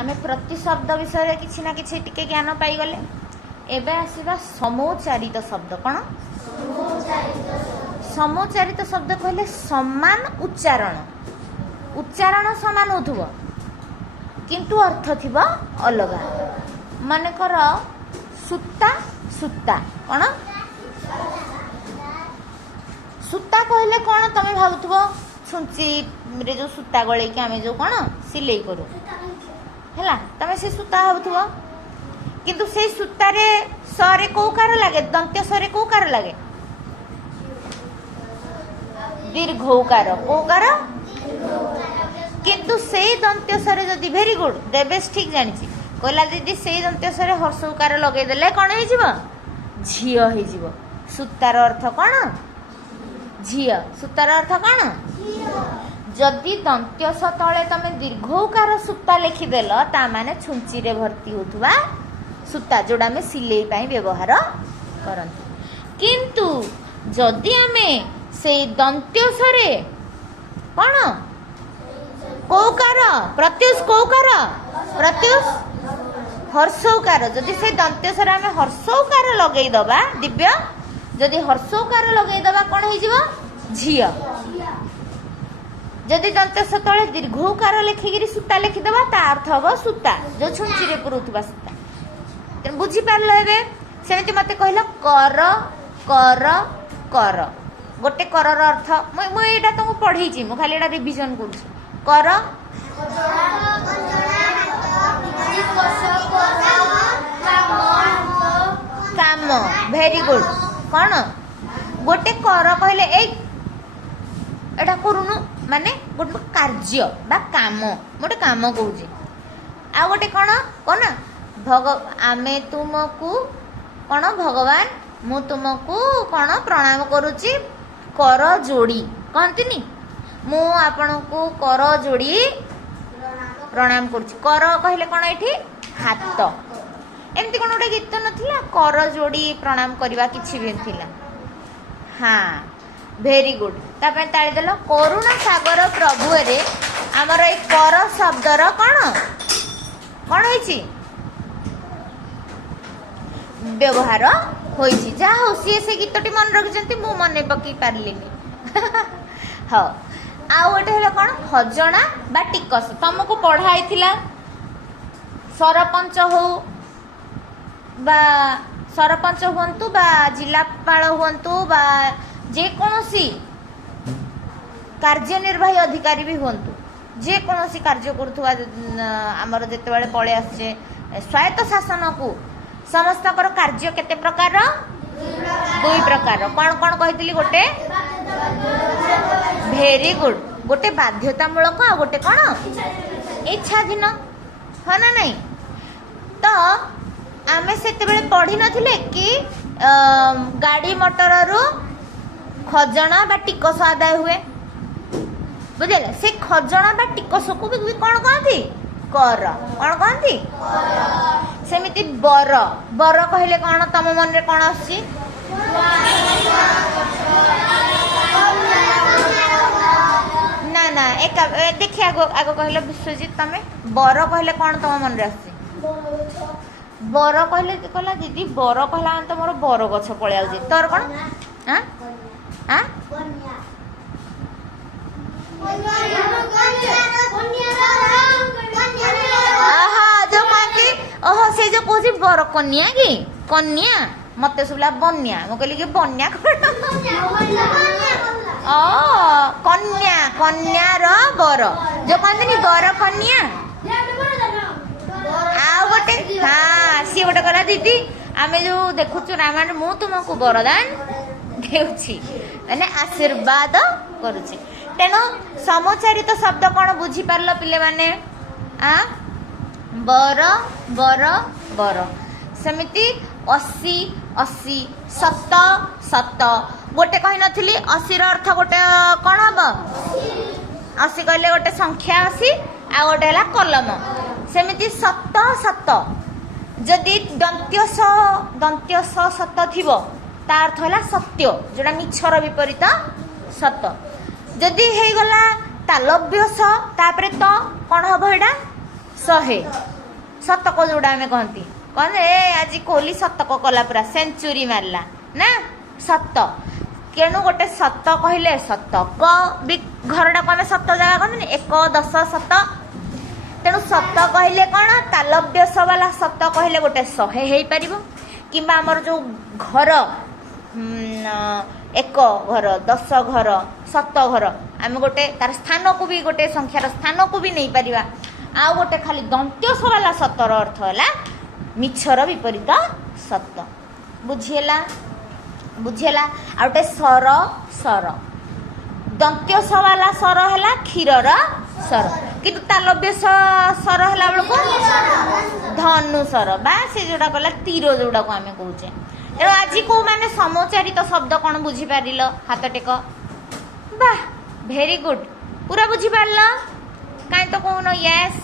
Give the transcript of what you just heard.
आमे प्रति शब्द विषय किसी ना किसी टिके ज्ञान पाईगले। एबे आसीबा समोच्चारित शब्द। कौन समोच्चारित शब्द कहले समान उच्चारण, उच्चारण समान होथुबो किंतु अर्थ थिबा अलग। मानेकर सूता सूता कौन सूता कहले कौन तमे भाबुथबो छुंची रे जो सूता गळे कि आमे जो कौन सिलाई करू हैला तमे से सूता भाबुथबो किंतु से सूता रे सरे कोकार लागे दंत्य सरे कोकार लागे दीर्घकार कोकार किंतु से दंत्य सरे जदि भेरी गुड देवेश ठीक जानिछि कहला दीदी से दंत्य सरे हर्षकार लगे देले कौन हे जिवो झियो हे जिवो। सूतार अर्थ कौन झियो, सूतार अर्थ कौन जदि दंत्य स तले तमे दीर्घकार सूता लिखिदेल ता माने छुंची रे भर्ती होथुवा सूता जोड़ा में सिलाई पाई व्यवहार करंती। किंतु जदि आमे से दंत्य सरे कौन कौकार प्रत्युष कौकार प्रत्युष हर्षौकार जदि से दंत्य सरे आमे हर्षौकार लगेई दबा दिव्य जदि हर्षौकार लगेई दबा कौन हे जिवो झियो। जदि दंत्य स तले दीर्घौकार लिखिगिरी सूता लिखिदबा ता अर्थ हबो सूता जो छुंची रे पुरुथुबा सूता। तेन बुझी पारलो एबे सेमिति मते कहला कर कर कर गोटे करर अर्थ मु एटा तुमको पढेइची मु खाली एटा रिवीजन करूछी। कर काम वेरी गुड कौन गोटे कर कहले एटा करूनु माने गोटे कार्य बा काम गोटे काम कहूची आ गोटे कौन कौन भग आमे तुमको कौन भगवान मु तुमको कौन प्रणाम करुची कर जोड़ी कहती मु आपण को कर जोड़ी प्रणाम करुची। कर कहले कौन एठी हाथ एमती कौन गोटे गीत नथिला कर जोड़ी प्रणाम करवा किछि भी थिला। हाँ वेरी गुड तापे ताली देलो। करुणा सागर प्रभु रे हमर ए कर शब्दर कौन कौन होइछि व्यवहार होइछि जा हो सी से गीतटी मन रखिजंती मु मने पकी पारलिनी। हाँ आउ एटे हला कौन खजणा बा टिकस तुमको पढ़ाई थिला सरपंच हो बा सरपंच हुंतु बा जिलापाल हुंतु बा जे कोनोसी कार्यनिर्वाही अधिकारी भी हुंतु जे कोनोसी कार्य करथुवा हमर जते बेले पळे आछे स्वायत्त शासन को समस्त कार्य केते प्रकार दुई प्रकार कौन कौन कहितली गोटे वेरी गुड गोटे बाध्यतामूलक आ गोटे कौन इच्छाधीन हाँ ना नहीं। तो आमे सेते बेले पढ़ी नथिले कि गाड़ी मोटर रु खजणा बा टिकस आदाय हुए बुझले से खजणा बा टिकस को भी कौन कहती कर कौन कहती सेमिति बर बर कहले कौन तम मन रे कौन आसी ना ना एक देखिए आगो आगो कहले विश्वजीत तमे बर कहले कौन तम मन रे आसी बर कहले कहला दीदी बर कहला तो मोर बर गछ पळे आउजी तोर कौन हां हां जो कहती ओहो से जो कहती बर कन्या कि कन्या मते सुला बन्या मो कहली कि बन्या कन्या कन्या रो बर जो कहती बर कन्या आ गोटे हाँ सी गोटे करा दीदी आमे जो देखुछु रामायण मु तुमको वरदान देउछि माने आशीर्वाद करूछि। तेणु समोच्चारित शब्द कौन बुझी पारल पिले माने आ बर बर बर सेमिति 80 80 सत सत गोटे कहि नथिली 80 र अर्थ गोटे कौन हम 80 कहले गोटे संख्या 80 आ गोटे हला कलम सेमिति सत सत जदि दंत्य स सत थिबो ता अर्थ हला सत्य जोड़ा मिछर विपरीत सत जदि हे गला तालव्य स तापरे तो कौन हम एटा ଶହେ ଶତକ ଯୋଉଟା ଆମେ କହନ୍ତି କହନ୍ତି ଏ ଆଜି କୋହଲି ଶତକ କଲା ପୁରା ସେଞ୍ଚୁରୀ ମାରିଲା ନା ଶତ ତେଣୁ ଗୋଟେ ଶତ କହିଲେ ଶତକ ବି ଘରଟାକୁ ଆମେ ଶତ ଜାଗା କହନ୍ତିନି 1 10 ଶତ ତେଣୁ ଶତ କହିଲେ କ'ଣ ତାଲବ୍ୟ ବାଲା ଶତ କହିଲେ ଗୋଟେ 100 ହେଇପାରିବ କିମ୍ବା ଆମର ଯୋଉ ଘର 1 ଘର 10 ଘର 7 ଘର ଆମେ ଗୋଟେ ତାର ସ୍ଥାନକୁ ବି ଗୋଟେ ସଂଖ୍ୟାର ସ୍ଥାନକୁ ବି ନେଇପାରିବା ଆଉ ଗୋଟେ ଖାଲି ଦନ୍ତ୍ୟ ବାଲା ଶତର ଅର୍ଥ ହେଲା ମିଛର ବିପରୀତ ସତ ବୁଝିହେଲା ଆଉ ଗୋଟେ ସର ସର ଦନ୍ତ୍ୟ ବାଲା ସର ହେଲା କ୍ଷୀରର ସର କିନ୍ତୁ ତାଲବ୍ୟ ସର ହେଲା ବେଳକୁ ଧନୁ ସର ବା ସେ ଯୋଉଟା କହିଲା ତୀର ଯୋଉଟାକୁ ଆମେ କହୁଛେ ତେଣୁ ଆଜି କୋଉମାନେ ସମଚାରିତ ଶବ୍ଦ କ'ଣ ବୁଝିପାରିଲ ହାତ ଟେକ ବାଃ ଭେରି ଗୁଡ୍ ପୁରା ବୁଝିପାରିଲ କାହିଁ ତ କହୁନ ୟେସ୍